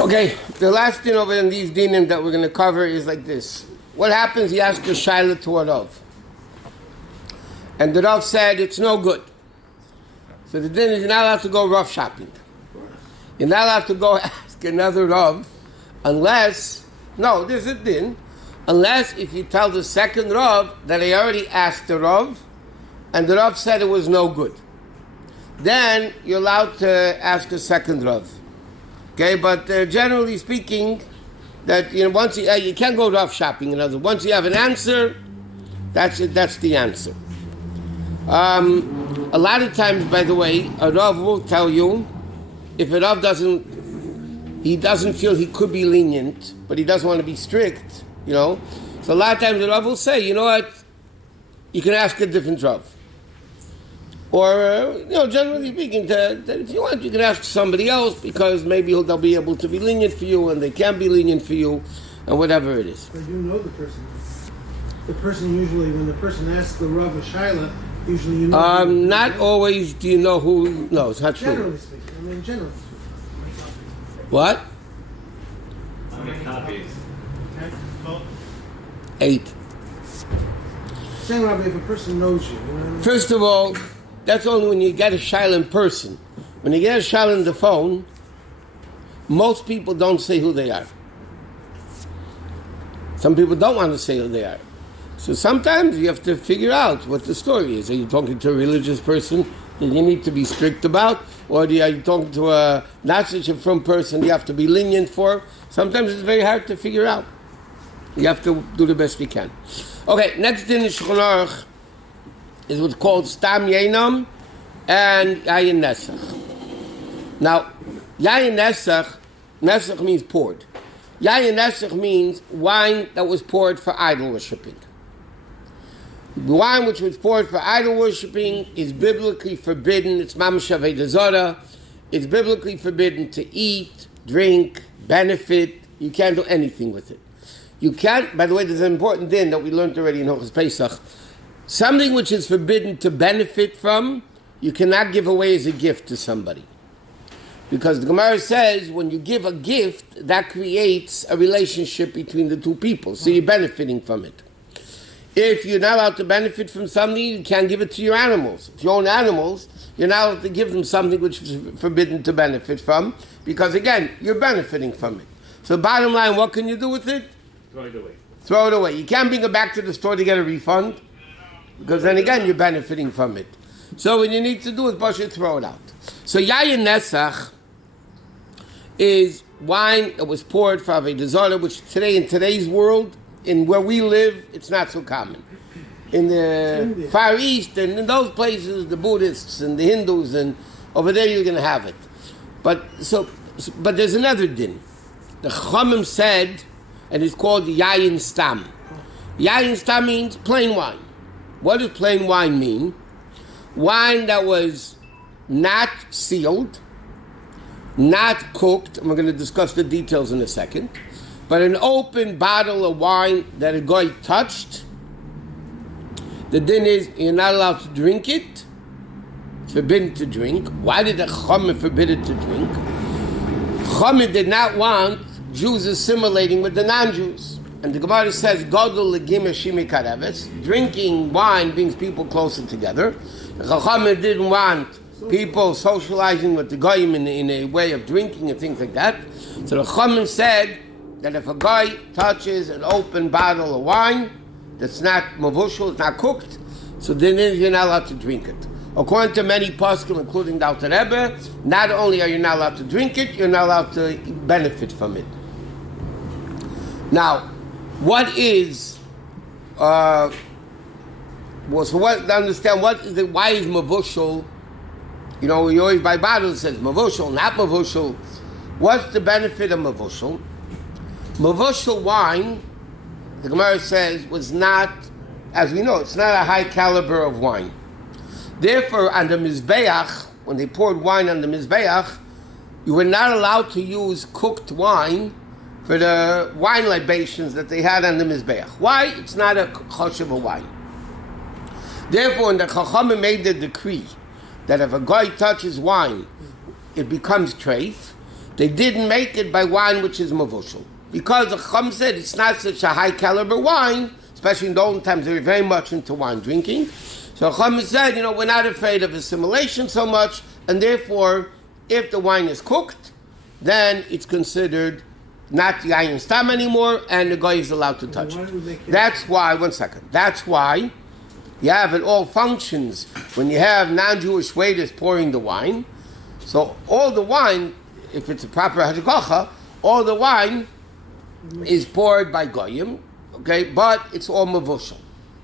Okay, the last din over in these dinim that we're going to cover is like this. What happens, he asked a shaila to a Rav. And the Rav said, it's no good. So the din is you're not allowed to go Rav shopping. You're not allowed to go ask another Rav unless, no, there's a din, unless if you tell the second Rav that I already asked the Rav and the Rav said it was no good. Then you're allowed to ask a second Rav. Okay, but generally speaking, that once you can't go Rav shopping. In other words, once you have an answer, that's it. That's the answer. A lot of times, by the way, a Rav will tell you if a Rav doesn't feel he could be lenient, but he doesn't want to be strict. So a lot of times the Rav will say, you know what, you can ask a different Rav. Or, generally speaking, that if you want, you can ask somebody else because maybe they'll be able to be lenient for you and they can be lenient for you and whatever it is. But you know the person. The person usually, when the person asks the Rav a shaila, usually you know. Not always do you know who. No, it's not true. Generally speaking. Generally speaking. What? How many copies? 8. Saying, Rabbi, if a person knows you. First of all, that's only when you get a shaila in person. When you get a shaila on the phone, most people don't say who they are. Some people don't want to say who they are. So sometimes you have to figure out what the story is. Are you talking to a religious person that you need to be strict about? Or are you talking to a not such a firm person you have to be lenient for? Sometimes it's very hard to figure out. You have to do the best you can. Okay, next thing in Shulchan Aruch is what's called Stam Yainam and Yayin Nesach. Now, Yayin Nesach means poured. Yayin Nesach means wine that was poured for idol worshipping. The wine which was poured for idol worshipping is biblically forbidden. It's mamash avodah zarah. It's biblically forbidden to eat, drink, benefit. You can't do anything with it. You can't, by the way, there's an important thing that we learned already in Hilchos Pesach. Something which is forbidden to benefit from, you cannot give away as a gift to somebody. Because the Gemara says when you give a gift, that creates a relationship between the two people. So you're benefiting from it. If you're not allowed to benefit from something, you can't give it to your animals. If you own animals, you're not allowed to give them something which is forbidden to benefit from. Because again, you're benefiting from it. So bottom line, what can you do with it? Throw it away. Throw it away. You can't bring it back to the store to get a refund. Because then again, you're benefiting from it. So what you need to do is throw it out. So Yayin Nesach is wine that was poured for avodah zarah, which today, in today's world, in where we live, it's not so common. In the Far East and in those places, the Buddhists and the Hindus, and over there you're going to have it. But there's another din. The Chachamim said, and it's called Yayin Stam. Yayin Stam means plain wine. What does plain wine mean? Wine that was not sealed, not cooked, and we're going to discuss the details in a second, but an open bottle of wine that a guy touched. The din is you're not allowed to drink it. It's forbidden to drink. Why did the Chachamim forbid it to drink? Chachamim did not want Jews assimilating with the non-Jews. And the Gemara says, Godol legim shimi kareves. Drinking wine brings people closer together. The Chachamim didn't want people socializing with the goyim in a way of drinking and things like that. So the Chachamim said that if a guy touches an open bottle of wine that's not mavushal, it's not cooked, so then you're not allowed to drink it. According to many poskim, including the Alter Rebbe, not only are you not allowed to drink it, you're not allowed to benefit from it. Now, what is, to understand what is it, why is mavushal, we always buy bottles that says mavushal, not mavushal. What's the benefit of mavushal? Mavushal wine, the Gemara says, was not, as we know, it's not a high caliber of wine. Therefore, on the Mizbeach, when they poured wine on the Mizbeach, you were not allowed to use cooked wine for the wine libations that they had on the Mizbeach. Why? It's not a choshev wine. Therefore, when the Chachamim made the decree that if a guy touches wine, it becomes treif, They didn't make it by wine which is mavushal. Because the Chum said it's not such a high caliber wine, especially in the old times, they were very much into wine drinking. So Chum said, we're not afraid of assimilation so much, and therefore, if the wine is cooked, then it's considered not yayin stam anymore, and the guy is allowed to touch it. That's why, one second, that's why you have in all functions, when you have non-Jewish waiters pouring the wine, so all the wine, if it's a proper hashgacha, all the wine is poured by goyim, okay, but it's all mavushal.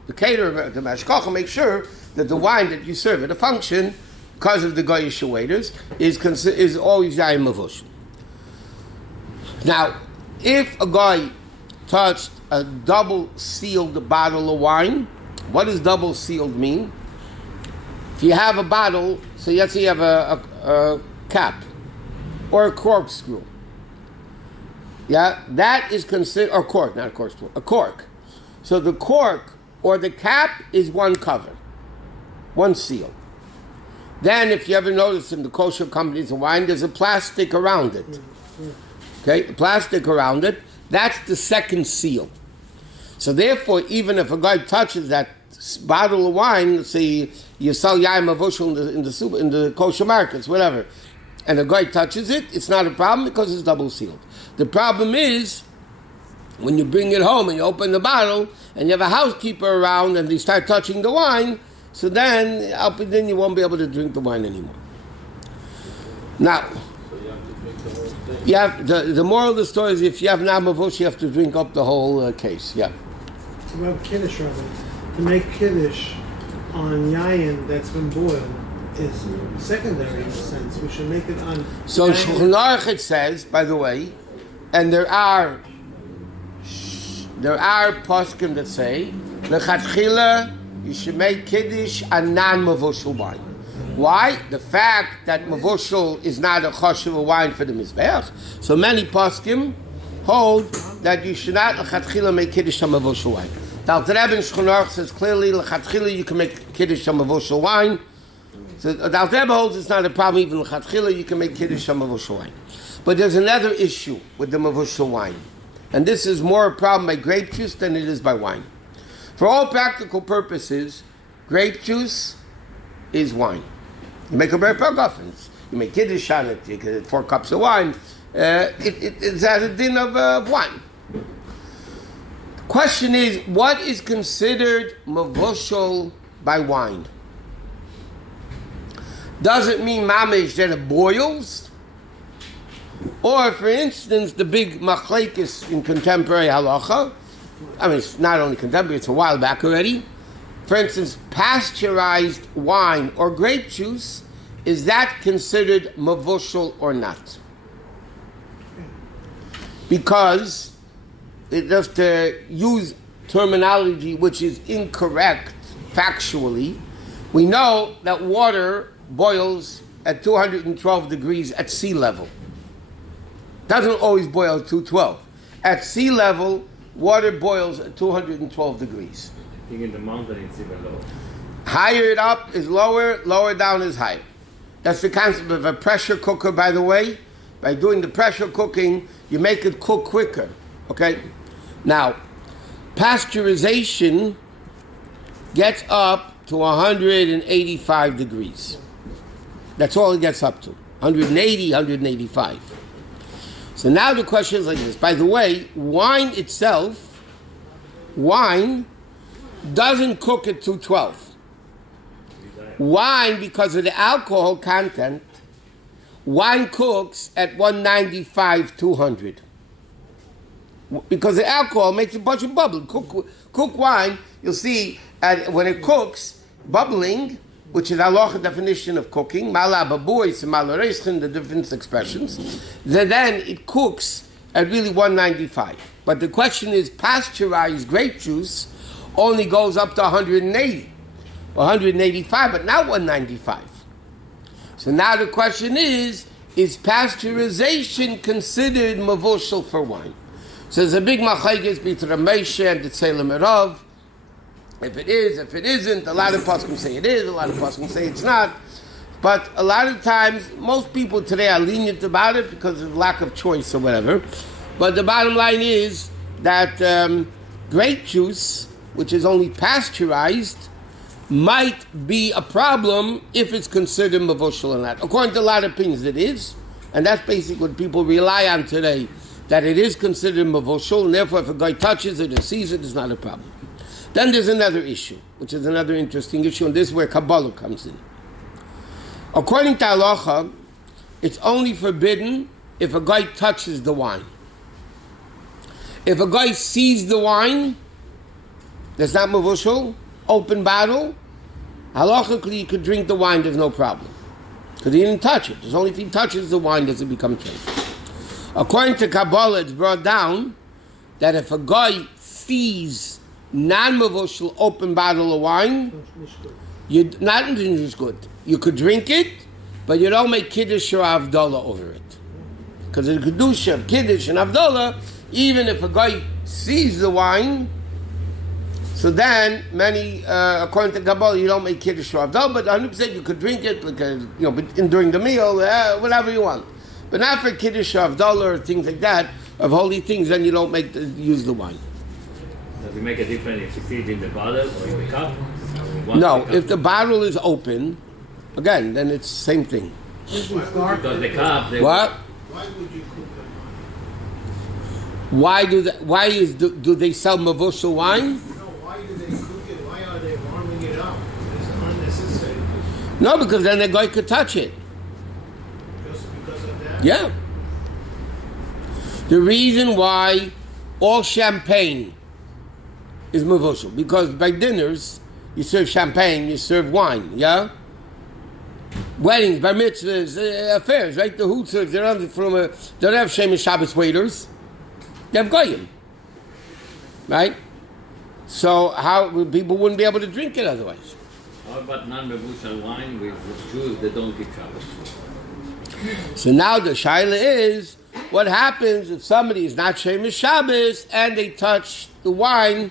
The caterer, the hashgacha, makes sure that the wine that you serve at a function, because of the goyish waiters, is always yayin mavushal. Now, if a guy touched a double-sealed bottle of wine, what does double-sealed mean? If you have a bottle, so let's say you have a cap or a corkscrew. Yeah, that is considered, or cork, not a corkscrew, a cork. So the cork or the cap is one cover, one seal. Then, if you ever notice in the kosher companies of wine, there's a plastic around it. Okay, the plastic around it, that's the second seal. So therefore, even if a guy touches that bottle of wine, let's say you sell yayin mavushal in the kosher markets, whatever, and a guy touches it, it's not a problem because it's double sealed. The problem is when you bring it home and you open the bottle and you have a housekeeper around and they start touching the wine, so then you won't be able to drink the wine anymore. Now, you have the moral of the story is if you have namavush, you have to drink up the whole case. Yeah. So we have kiddush, Rabbi. To make kiddush on yayin that's been boiled is secondary in a sense. We should make it on. So Shulchan Aruch it says, by the way, and there are poskim that say lechatchila you should make kiddush on non-mavushal wine. Why? The fact that mavushal is not a choshev wine for the mizbeach. So many poskim hold that you should not lechatchila make kiddush on mavushal wine. The Alter Rebbe in Shulchan Aruch says clearly lechatchila you can make kiddush on mavushal wine. So the Alter Rebbe holds it's not a problem even lechatchila you can make kiddush on mavushal wine. But there's another issue with the mavushal wine, and this is more a problem by grape juice than it is by wine. For all practical purposes, grape juice is wine. You make a very pergoffins. You make kiddush on it. You get 4 cups of wine. It's as a din of wine. The question is, what is considered mavushal by wine? Does it mean mamish that it boils? Or, for instance, the big machlekes in contemporary halacha, I mean, it's not only contemporary, it's a while back already. For instance, pasteurized wine or grape juice, is that considered mavushal or not? Because, just to use terminology which is incorrect factually, we know that water boils at 212 degrees at sea level. Doesn't always boil at 212. At sea level, water boils at 212 degrees. I think in the mountain it's even lower. Higher it up is lower, lower down is higher. That's the concept of a pressure cooker, by the way. By doing the pressure cooking, you make it cook quicker. Okay? Now, pasteurization gets up to 185 degrees. That's all it gets up to. 180, 185. So now the question is like this. By the way, wine itself, wine doesn't cook at 212. Wine, because of the alcohol content, wine cooks at 195, 200. Because the alcohol makes a bunch of bubbling. Cook wine, you'll see when it cooks, bubbling, which is halacha definition of cooking, malababuis and malareschen, the different expressions, then it cooks at really 195. But the question is, pasteurized grape juice only goes up to 180, 185, but not 195. So now the question is pasteurization considered mavushal for wine? So there's a big machlekes between Moshe and the Tzelem Erav. If it is, if it isn't, a lot of poskim say it is, a lot of poskim say it's not. But a lot of times, most people today are lenient about it because of lack of choice or whatever. But the bottom line is that grape juice, which is only pasteurized, might be a problem if it's considered mavushal or not. According to a lot of opinions, it is. And that's basically what people rely on today, that it is considered mavushal, and therefore if a guy touches it or sees it, it's not a problem. Then there's another issue, which is another interesting issue, and this is where Kabbalah comes in. According to Halacha, it's only forbidden if a guy touches the wine. If a guy sees the wine, that's not mavushal, open bottle, halachically you could drink the wine, there's no problem. Because he didn't touch it. It's only if he touches the wine does it become treif. According to Kabbalah, it's brought down that if a guy sees non-mavushal open bottle of wine, you not just good. You could drink it, but you don't make kiddush or avdallah over it. Because the kedusha of kiddush and avdallah, even if a guy sees the wine, so then many, according to Kabbalah, you don't make kiddush or avdallah, but 100% you could drink it, like during the meal, whatever you want. But not for kiddush or avdallah or things like that, of holy things, then you don't use the wine. Does it make a difference if you see it in the bottle or in the cup? No, if the bottle is open, again, then it's the same thing. Because the cup... What? Why would you cook that wine? Why do they sell mavushal wine? No, why do they cook it? Why are they warming it up? It's unnecessary. No, because then the guy could touch it. Just because of that? Yeah. The reason why all champagne is mavushal, because by dinners you serve champagne, you serve wine, yeah? Weddings, bar mitzvahs, affairs, right? The hutzers, they don't have Shemesh Shabbos waiters. They have goyim, right? So how people wouldn't be able to drink it otherwise? How about non-mavushal wine with Jews that don't keep Shabbos? So now the shaila is, what happens if somebody is not Shemesh Shabbos and they touch the wine?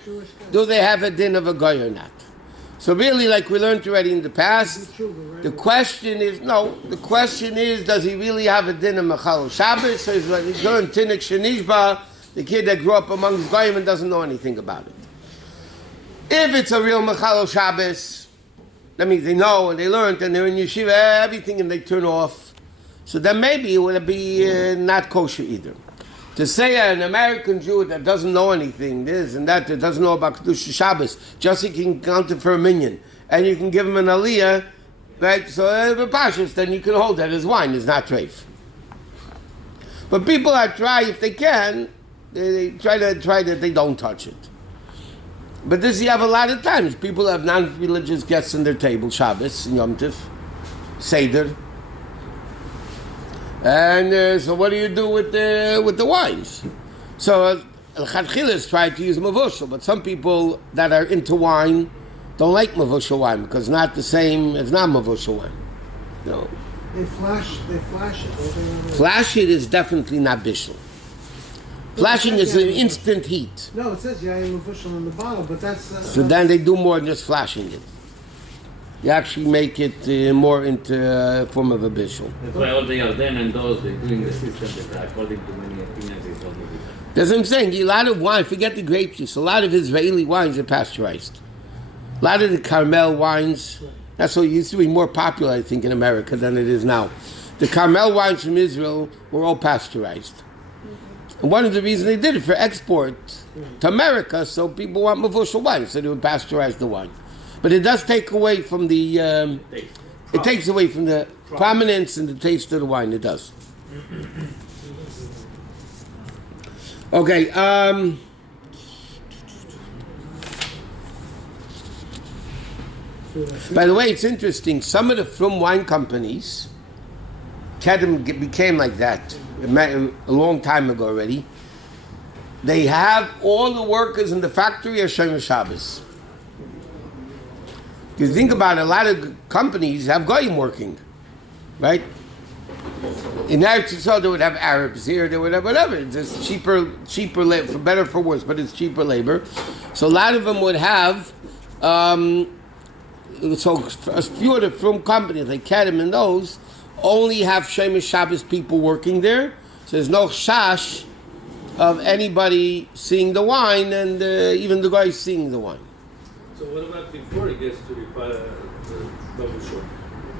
Do they have a din of a goy or not? So really, like we learned already in the past, the question is, does he really have a din of Mechal Shabbos? So he's like, he's going Tinnik Shenishba, the kid that grew up amongst goyim and doesn't know anything about it. If it's a real Mechal Shabbos, that means they know and they learned and they're in yeshiva, everything, and they turn off. So then maybe it would be not kosher either. To say an American Jew that doesn't know anything, this and that doesn't know about Kedusha Shabbos, just he can count it for a minyan, and you can give him an aliyah, right? So then you can hold that as wine. It's not treif. But people that try, if they can, they try that they don't touch it. But this you have a lot of times. People have non-religious guests on their table, Shabbos and Yom Tif, Seder. And so what do you do with the wines? So Al-Chadchilas tried to use mavushal, but some people that are into wine don't like mavushal wine because it's not the same, it's not mavushal wine. No. They flash it. Flash it is definitely not bishul. Flashing is an instant heat. No, it says yayin mavushal in the bottle, but that's... So then they do more than just flashing it. You actually make it more into a form of a bishul. That's why all the Yarden and those, they're doing the system that according to many opinions is not moving. That's what I'm saying. A lot of wine, forget the grape juice, a lot of Israeli wines are pasteurized. A lot of the Carmel wines, that's what used to be more popular, I think, in America than it is now. The Carmel wines from Israel were all pasteurized. And one of the reasons they did it for export to America, so people want mavushal wine, so they would pasteurize the wine. But it does take away from the, it takes away from the prominence and the taste of the wine, it does. Okay, by the way, it's interesting, some of the from wine companies, Kedem became like that a long time ago already. They have all the workers in the factory are Shomer Shabbos. You think about it, a lot of companies have goyim working, right? In Eretz Yisrael, they would have Arabs here, they would have whatever. It's just cheaper labor, for better for worse, but it's cheaper labor. So a lot of them would have so a few of the from companies like Kedem and those only have Shemesh Shabbos people working there. So there's no chash of anybody seeing the wine, and even the guy seeing the wine. So what about before it gets to the double short?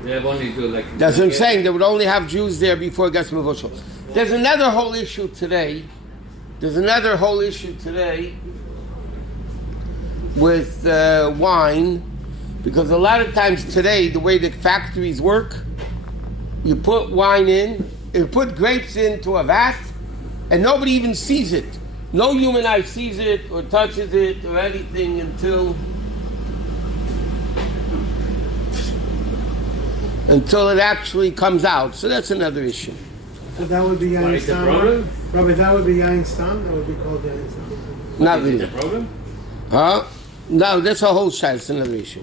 They have only to like. That's what I'm saying. They would only have Jews there before it gets Mevoshel. There's another whole issue today. With wine, because a lot of times today, the way the factories work, you put wine in, you put grapes into a vat, and nobody even sees it. No human eye sees it or touches it or anything until it actually comes out. So that's another issue. So that would be Yain Stam. Rabbi, that would be Yain Stam. That would be called Yain Stam. Not really. Is it a problem? Huh? No, that's a whole side. It's another issue.